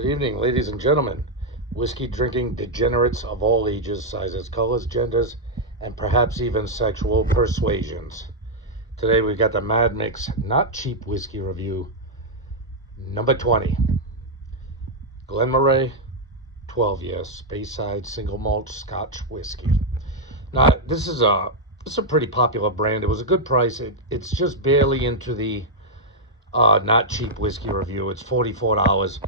Good evening, ladies and gentlemen. Whiskey drinking degenerates of all ages, sizes, colors, genders, and perhaps even sexual persuasions. Today we got the Mad Micks Not Cheap Whiskey Review, number 20. Glen Moray, 12 year, Speyside single malt Scotch whiskey. Now, it's a pretty popular brand. It was a good price. It's just barely into the not cheap whiskey review. It's $44.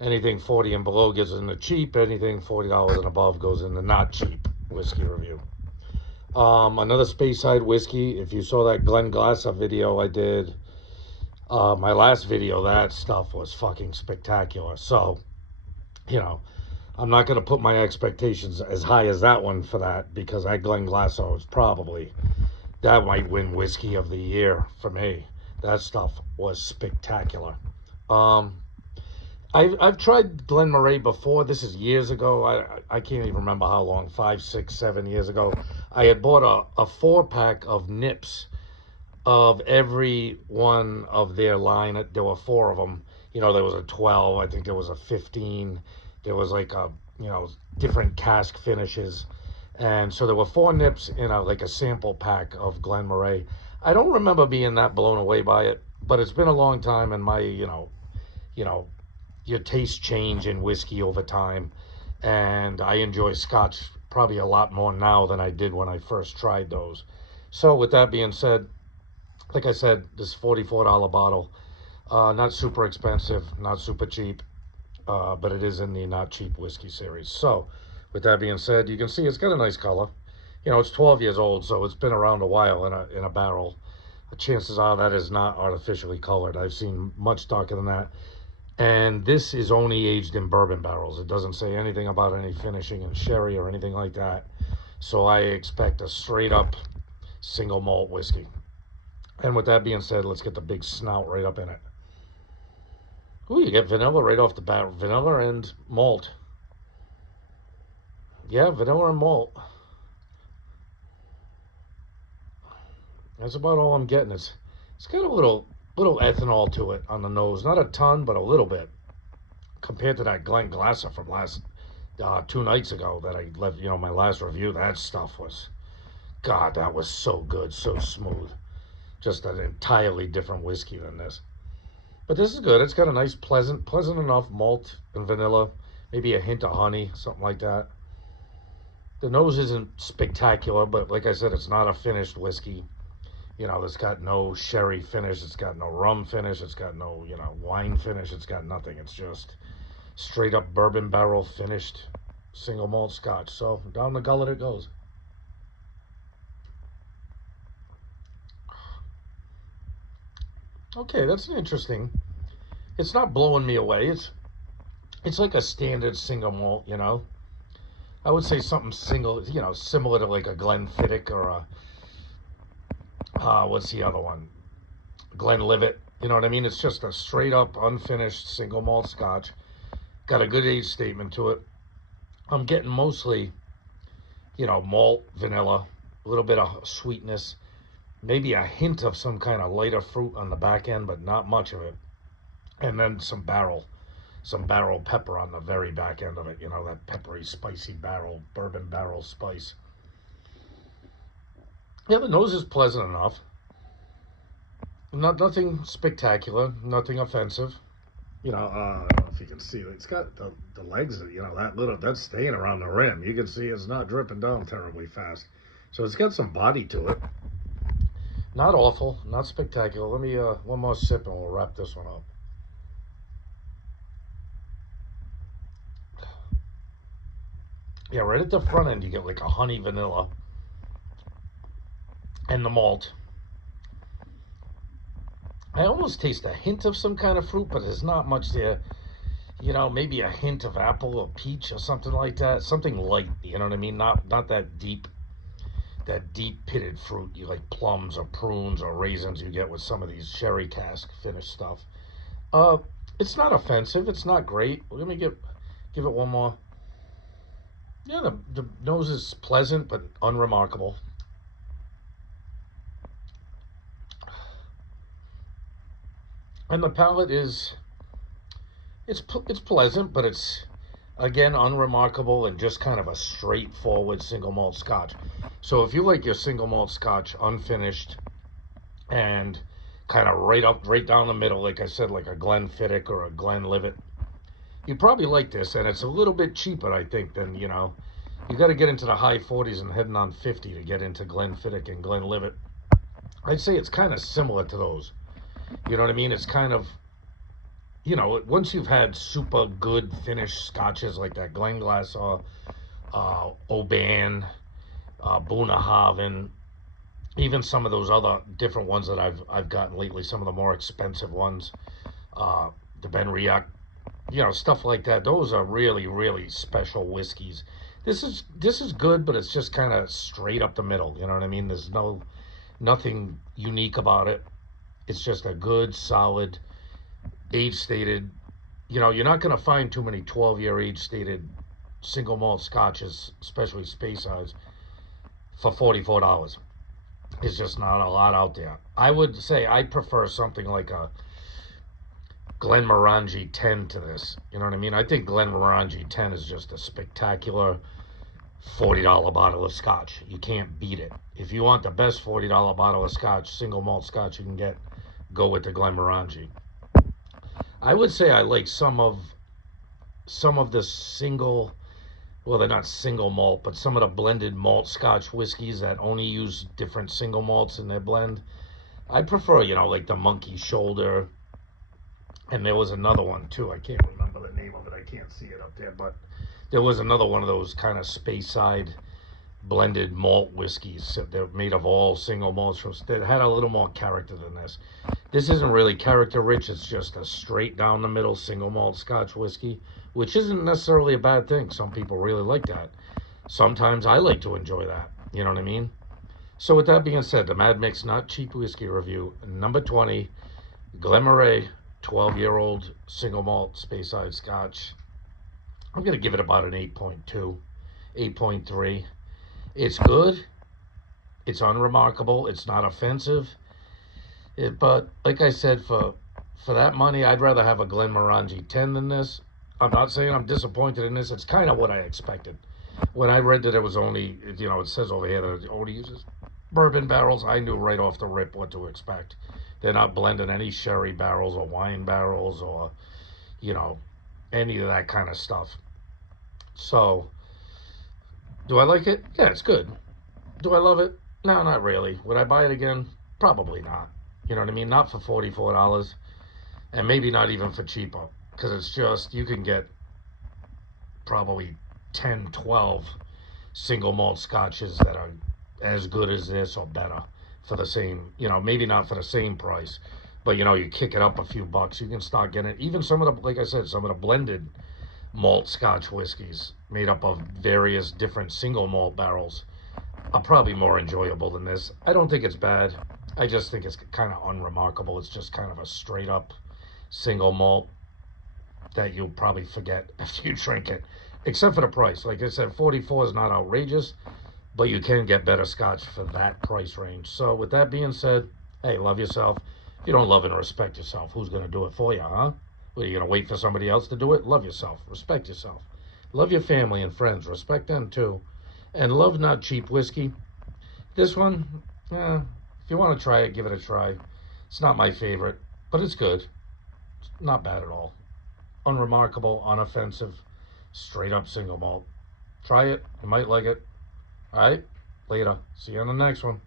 Anything 40 and below goes in the cheap. Anything $40 and above goes in the not cheap whiskey review. Another Speyside whiskey. If you saw that Glen Glasser video I did, my last video, that stuff was fucking spectacular. So, I'm not going to put my expectations as high as that one for that, because that Glen Glasser was that might win whiskey of the year for me. That stuff was spectacular. I've tried Glen Moray before. This is years ago. I can't even remember how long, 5, 6, 7 years ago. I had bought a 4-pack of nips of every one of their line. There were 4 of them. There was a 12. I think there was a 15. There was like different cask finishes. And so there were 4 nips in a sample pack of Glen Moray. I don't remember being that blown away by it, but it's been a long time, and my, your tastes change in whiskey over time, and I enjoy Scotch probably a lot more now than I did when I first tried those. So with that being said, like I said, this $44 bottle, not super expensive, not super cheap, but it is in the not cheap whiskey series. So with that being said, you can see it's got a nice color. It's 12 years old, so it's been around a while in a barrel. The chances are that is not artificially colored. I've seen much darker than that. And this is only aged in bourbon barrels. It doesn't say anything about any finishing in sherry or anything like that. So I expect a straight up single malt whiskey. And with that being said, let's get the big snout right up in it. Ooh, you get vanilla right off the bat. Vanilla and malt. Yeah, vanilla and malt. That's about all I'm getting. It's got a little ethanol to it on the nose. Not a ton, but a little bit. Compared to that Glen Glasser from last 2 nights ago that I left, my last review, that stuff was, God, that was so good, so smooth. Just an entirely different whiskey than this. But this is good. It's got a nice, pleasant enough malt and vanilla, maybe a hint of honey, something like that. The nose isn't spectacular, but like I said, it's not a finished whiskey. It's got no sherry finish. It's got no rum finish. It's got no, wine finish. It's got nothing. It's just straight up bourbon barrel finished single malt Scotch. So down the gullet it goes. Okay, that's interesting. It's not blowing me away. It's like a standard single malt. I would say something similar to like a Glenfiddich or a what's the other one? Glenlivet. You know what I mean? It's just a straight up unfinished single malt Scotch. Got a good age statement to it. I'm getting mostly, malt, vanilla, a little bit of sweetness, maybe a hint of some kind of lighter fruit on the back end, but not much of it. And then some barrel pepper on the very back end of it. That peppery, spicy bourbon barrel spice. Yeah, the nose is pleasant enough. Nothing spectacular, nothing offensive. I don't know if you can see it. It's got the legs, that's staying around the rim. You can see it's not dripping down terribly fast. So it's got some body to it. Not awful, not spectacular. Let me, one more sip and we'll wrap this one up. Yeah, right at the front end, you get like a honey vanilla and the malt. I almost taste a hint of some kind of fruit, but there's not much there. Maybe a hint of apple or peach or something like that. Something light, you know what I mean? Not that deep pitted fruit, you like plums or prunes or raisins you get with some of these sherry cask finished stuff. It's not offensive. It's not great. Let me give it one more. Yeah, the nose is pleasant but unremarkable. And the palate is it's pleasant, but it's again unremarkable and just kind of a straightforward single malt Scotch. So if you like your single malt Scotch unfinished and kind of right down the middle, like I said, like a Glenfiddich or a Glenlivet, you probably like this, and it's a little bit cheaper, I think, than you got to get into the high 40s and heading on 50 to get into Glenfiddich and Glenlivet. I'd say it's kind of similar to those. You know what I mean? It's kind of, once you've had super good finished scotches like that Glenglassaugh, Oban, Bunnahabhain, even some of those other different ones that I've gotten lately, some of the more expensive ones, the Benriach, stuff like that. Those are really, really special whiskeys. This is good, but it's just kind of straight up the middle. You know what I mean? There's nothing unique about it. It's just a good, solid, age stated. You're not going to find too many 12-year age stated single malt scotches, especially Speyside, for $44. It's just not a lot out there. I would say I prefer something like a Glenmorangie 10 to this. You know what I mean? I think Glenmorangie 10 is just a spectacular $40 bottle of scotch. You can't beat it. If you want the best $40 bottle of scotch, single malt scotch you can get, go with the Glenmorangie. I would say I like some of the single, well, they're not single malt, but some of the blended malt scotch whiskeys that only use different single malts in their blend. I prefer, like the Monkey Shoulder, and there was another one too. I can't remember the name of it. I can't see it up there, but there was another one of those kind of Speyside blended malt whiskeys. They're made of all single malts that had a little more character than this. This isn't really character rich. It's just a straight down the middle single malt Scotch whiskey, which isn't necessarily a bad thing. Some people really like that. Sometimes I like to enjoy that. You know what I mean? So with that being said, the Mad Mix Not Cheap Whiskey Review, number 20, Glen Moray, 12-year-old single malt Speyside Scotch. I'm going to give it about an 8.2, 8.3. It's good. It's unremarkable. It's not offensive. But like I said, for that money, I'd rather have a Glenmorangie 10 than this. I'm not saying I'm disappointed in this. It's kind of what I expected. When I read that it was only, it says over here that it only uses bourbon barrels, I knew right off the rip what to expect. They're not blending any sherry barrels or wine barrels or, any of that kind of stuff. So, do I like it? Yeah, it's good. Do I love it? No, not really. Would I buy it again? Probably not. You know what I mean? Not for $44, and maybe not even for cheaper, because it's just, you can get probably 10, 12 single malt scotches that are as good as this or better for the same, maybe not for the same price, but you kick it up a few bucks, you can start getting even some of the, like I said, some of the blended malt Scotch whiskeys made up of various different single malt barrels are probably more enjoyable than this. I don't think it's bad. I just think it's kind of unremarkable. It's just kind of a straight up single malt that you'll probably forget after you drink it, except for the price. Like I said, 44 is not outrageous, but you can get better scotch for that price range. So with that being said, hey, love yourself. If you don't love and respect yourself, who's going to do it for you, huh? Well, you going to wait for somebody else to do it? Love yourself. Respect yourself. Love your family and friends. Respect them too. And love Not Cheap Whiskey. This one, if you want to try it, give it a try. It's not my favorite, but it's good. It's not bad at all. Unremarkable, unoffensive, straight up single malt. Try it. You might like it. All right? Later. See you on the next one.